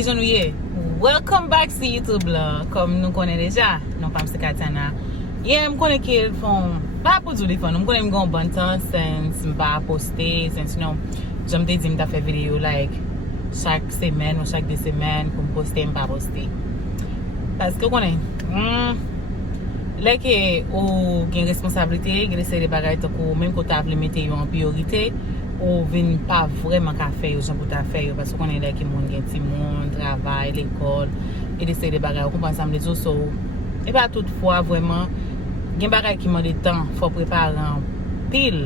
Ki jan nou ye? Welcome back si YouTube la. Kom nou konen deja, nou pam se Katana. Ye, m konen ke fon, pa pou djou li fon, m konen m gon bon tan sens m pa poste, sens nou, jom te di m ta fe video like, chak semen ou chak 2 semen pou m poste, m pa poste. Paske konen, leke ou gen responsabilite, gen ese de bagay tako, menm ko ta vle mette yo an priorite, ou vin pa vreman ka fe yo, jan pou ta fe yo, paske konen leke moun gen ti moun, travay, l'ekol, e de ese de bagay, ou kompansan m de zo so, e pa tout fwa vreman, gen bagay ki man de tan, fò preparan pil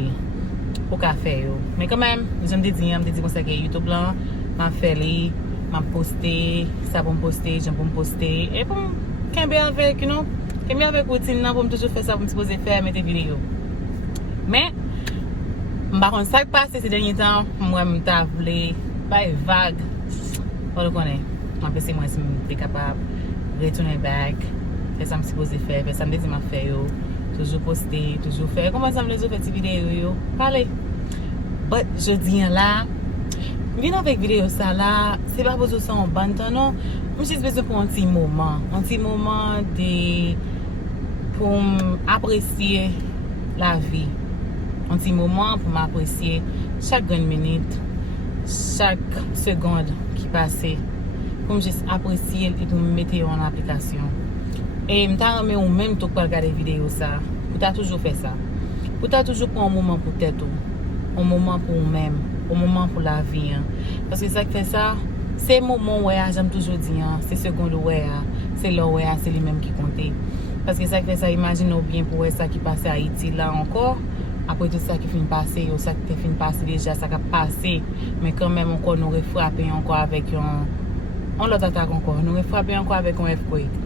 pou ka fe yo. Men kanmem, jom de di kon sa ke YouTube lan, man fe li, man poste, sa pou m poste, jom pou m poste, e pou m kembe avek, you know, kembe avek routine nan pou m toujou fe sa pou m suppose fe, mette video. Men, m bakon sak pase se denye tan, mwen m ta vle, bay vague, ou lo konen, m apese mwen si m te kapab, retounen back, fe sa m suppose fe, fe sa m de di ma fe yo, toujou poste, toujou fe, koman sa m le zo fe ti video yo, pale. But, jodi an la, m vin avek video sa la, se pa pou zo sa an bantan non, m jis bezon pou an ti mouman de, pou m apresye la vi. Un ti mouman pou m apresye chak gren minute, chak seconde ki pase, pou m jis apresye et pou m mette yo an aplikasyon. E m ta reme ou menm tok pal gade video sa, pou ta toujou fe sa. Pou ta toujou pou an mouman pou tetou, an mouman pou ou menm, an mouman pou la vi. Paske sa ki fe sa, se mouman wè a, jam toujou di, se seconde wè a, se lò wè a, se li menm ki konte. Paske sa ki fe sa, imagine ou bien pou wè sa ki pase a Haiti la ankor, apre tout sa ki fin pase, yo sa ki te fin pase deja, sa ka pase, men kan menm ankor nou refrape ankor avèk yon, on lot atak ankor, nou refrape ankor avèk yon earthquake.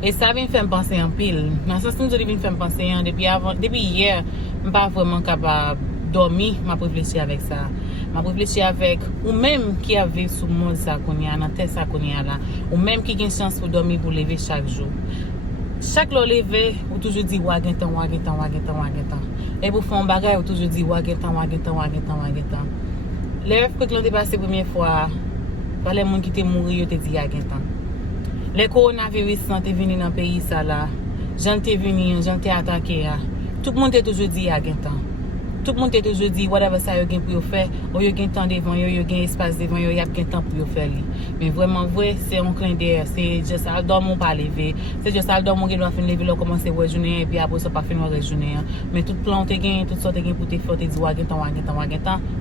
E sa vin fèm panse an pil. Nan sens nou jodi vin fèm panse an, depi yer, m pa vreman kapab dormi, ma preflechi avèk sa. Ma preflechi avèk ou menm ki ave sou moun sa konya, nan tè sa konya la, ou menm ki gen chans pou dormi pou leve chak jou. Chak lo leve, ou toujou di wagen tan. E pou fon bagay, ou toujou di wagen tan. Le earthquake lan te pase premier fwa, pale moun ki te mouri yo te di wagen tan. Le coronavirus lan te vini nan peyi sa la, jan te vini, jan te atake ya, tout moun te toujou di wagen tan. Tout moun te toujou di, whatever sa yo gen pou yo fe, ou yo gen tan devan yo, yo gen espas devan yo, yap gen tan pou yo fe li. Men vreman vwe, se on klen der, se just al do moun pa leve, se just al do moun gen do a fin leve lo komanse wè jounen, epi apos so pa fin wè jounen. Men tout plan te gen, tout so te gen pou te fe, te di wagen tan,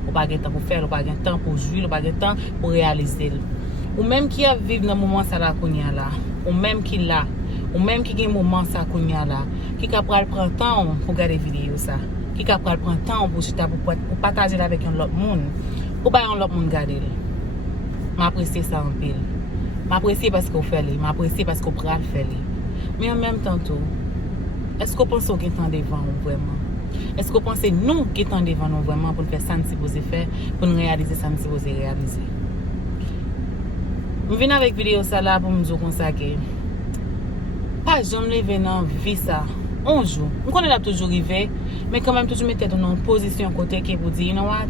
ou pa gen tan pou fe, ou pa gen tan pou jwi, ou pa gen tan pou realize l. Ou menm ki a viv nan mouman sa la konya la, ou menm ki la, ou menm ki gen mouman sa konya la, ki ka pral pran tan pou gade video sa. Ki ka pral pran tan pou chita pou pataje la vek yon lot moun, pou bay yon lot moun gade li. Ma apresye sa an pil. Ma apresye paske ou fe li, ma apresye paske ou pral fe li. Men an menm tan tou, esko panse ou gen tan devan ou vreman? Esko panse nou gen tan devan ou vreman pou n'fe san si pose fe, pou n'realize san si pose realize? M vin avèk video sa la pou m zo konsake. Pa jom leve nan vi sa, onjou. M konen ap toujou rive, men kanmèm toujou mette nan posisyon kote ke pou di, you know what?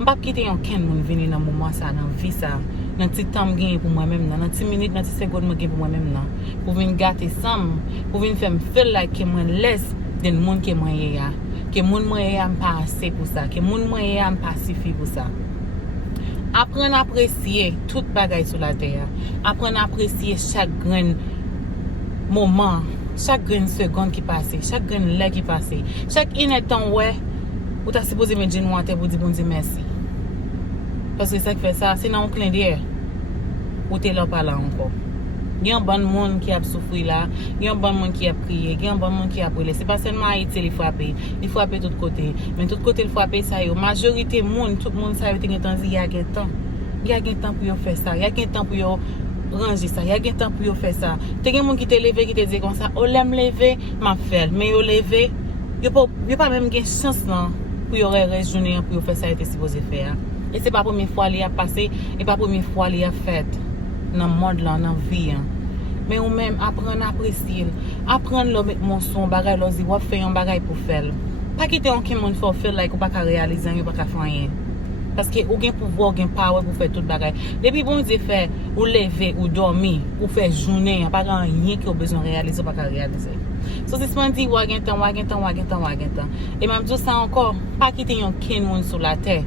M pap kite yon ken moun vini nan mouman sa, nan vi sa, nan ti tam gen pou mwen mèm nan, nan ti minute, nan ti seconde mwen gen pou mwen mèm nan. Pou vin gate sam, pou vin fèm feel like ke mwen les den moun ke mwen ye ya. Ke moun mwen ye ya m pa ase pou sa, ke moun mwen ye ya m pa sifi pou sa. Apren apresye tout bagay sou la terre. Apren apresye chak gren moment, chak gren seconde ki pase, chak gren lè ki pase. Chak inetan wè, ou ta suppose men djen wante pou di bon di mersi. Paske sa ki fè sa, se nan ou klen diè, ou te lò pala anko. Gen bon moun ki ap soufri la, gen bon moun ki ap kriye, gen bon moun ki ap wile. Se pa selman Haiti li fwape tout kote. Men tout kote li fwape sa yo. Majorite moun, tout moun sa yo te gen tan zi, ya gen tan. Ya gen tan pou yo fè sa, ya gen tan pou yo ranji sa, ya gen tan pou yo fè sa. Te gen moun ki te leve, ki te di kon sa, o lem leve, ma fel. Men yo leve, yo pa menm gen chans nan pou yo rejounen, pou yo fè sa yo te sipoze fè ya. E se pa pomi fwa li a pase, e pa pomi fwa li a fèt. Nan mod lan, nan vi. Men ou men apren apresye, apren lo met mon son bagay lo zi wap fè yon bagay pou fèl. Pa kite yon ki moun fò fèl like ou pa ka realize, yon pa ka fanyen. Parce que ou gen pouvoir, ou gen power pour faire tout bagay. Depuis bon Dieu fait, ou lever, ou dormir, ou faire journée, y a pas rien qui a besoin de réaliser, pas qu'à réaliser. So si on dit, ou gen temps. Et même tout ça encore, pas quitter yon ken moun sur la terre,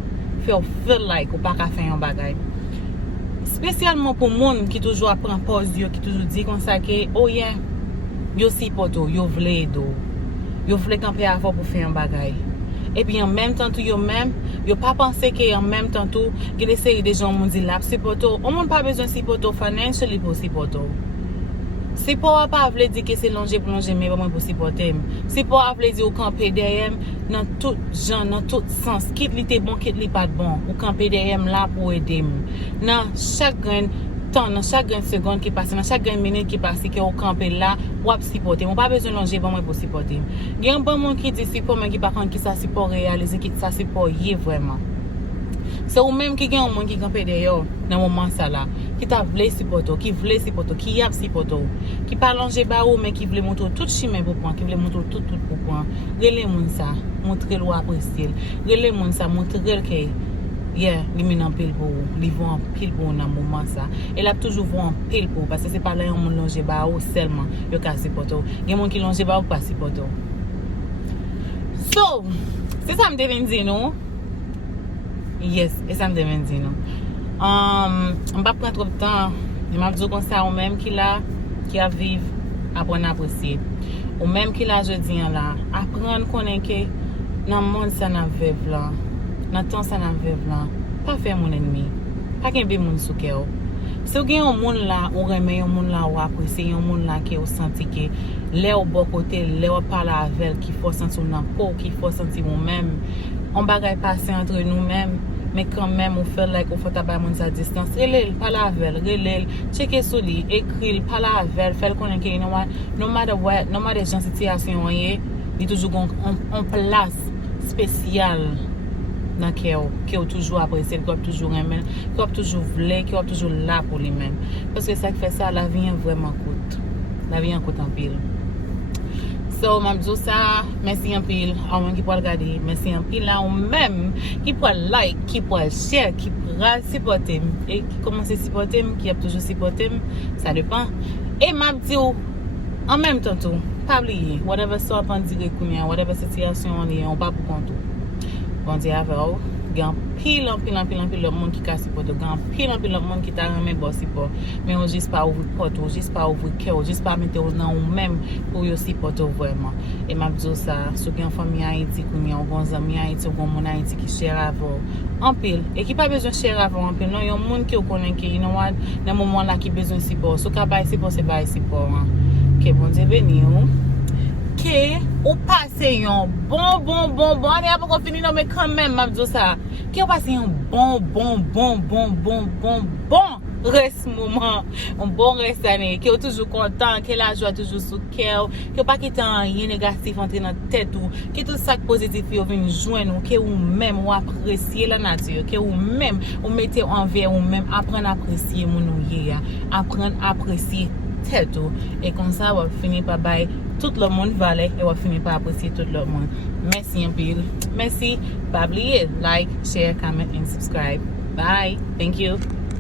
feel like ou pas qu'à faire yon bagay. Spécialement pour moun qui toujours prend pause, qui toujours dit comme ça que, oh yeah, yo si poto, yo vle do. Yo vle camper avant pour faire un bagay. Et puis en même temps tout yo même, yo pas penser que en même temps tout, il y a des séries de gens qui disent là si poto, on n'a pas besoin si poto financially pour si poto. Si pas veut dire que c'est longer pour longer mais pas pour supporter. Si pas veut dire ou camper derrière dans tout genre dans tout sens, quitte li te bon, quitte li pas bon, ou camper derrière là pour aider. Dans chaque temps, dans chaque seconde qui passe, dans chaque minute qui passe, que au camper là, ou supporter. On pas besoin de longer pour moi pour supporter. Il y a un bon monde qui dit support mais qui pas quand qui ça support réaliser, qui ça support y vraiment. C'est ou même qui gagne un monde qui camper derrière dans moment ça là, qui t'a voulu supporter, qui voulait supporter, qui a supporter, qui pas longer ba ou mais qui voulait montrer tout chemin pour prendre, qui voulait montrer tout pour prendre. Relé moun ça, montrer le apprécier. Relé moun ça, montrer que yeah, li men en pile pour li vont en pile pour dans moment ça. Et là toujours vont en pile pour parce que c'est pas là un monde longer ba ou seulement yo ka supporter. Il y a monde qui longer ba ou pas supporter. So, c'est ça me devine dire non. Yes, et ça me devine dire non. On va prendre trop de temps. Je m'a dit comme ça ou même qui là qui a vivre apprendre à apprécier. Ou même qui là je dis là, apprendre connaître que dans monde ça n'a vivre là. Dans temps ça n'a vivre là. Pas faire mon ennemi. Pas qu'un bé moun sou cœur. Si vous avez un monde là, ou remet un monde là, ou apprécier un monde là qui vous senti que les au bon côté, les au parler avec, qui faut sentir dans peau, qui faut sentir vous-même. On bagaille passer entre nous-mêmes, mais quand même on fait like on faut tabac moun sa distance. Relèl, parler avec, relèl, checker sur lui, écrire, parler avec, faire connaître que you know what, no matter what, no matter genre situation il y a toujours une place spéciale dans qui est toujours apprécié, qui est toujours aimé, qui est toujours voulu, qui est toujours là pour lui-même. Parce que ça qui fait ça, la vie est vraiment coûte. La vie est coûte en pile. So, je dis ça, merci en pile à moi qui peut regarder, merci en pile à vous-même qui peut like, qui peut share, qui peut supporter et qui commence à supporter, qui a toujours supporté, ça dépend. Et je dis en même temps tout, pas oublier, whatever soit en dire whatever situation on est, on pas pour compte. Bon Dieu avec vous. Il y a pile de monde qui casse pour de grand pile de monde qui t'a remis bon support mais on juste pas ouvrir porte ou juste pas ouvrir cœur juste pas mettre dans ou même pour yo supporter vraiment et m'a dit ça ceux qui en famille Haïti qui ont bons amis Haïti ou mon Haïti qui cher avant en pile et qui pas besoin cher avant en pile non y a monde qui connaît que you know what dans moment là qui besoin support so ka bail support c'est bail support que bon Dieu béni que ou passer un bon allez après qu'on finit non mais quand même m'a dit ça que ou passer un bon reste moment un bon reste année que ou toujours content que la joie toujours sous cœur que pas quitter rien négatif entrer dans tête ou que tout ça positif yo vient joindre que ou même ou apprécier la nature que ou même ou mettez envers ou même apprendre à apprécier mon nouye apprendre à apprécier tête et comme ça on va finir par bailler tout le monde valait et on va finir par apprécier tout le monde. Merci un peu. Merci. Pas oublier like, share, comment and subscribe. Bye. Thank you.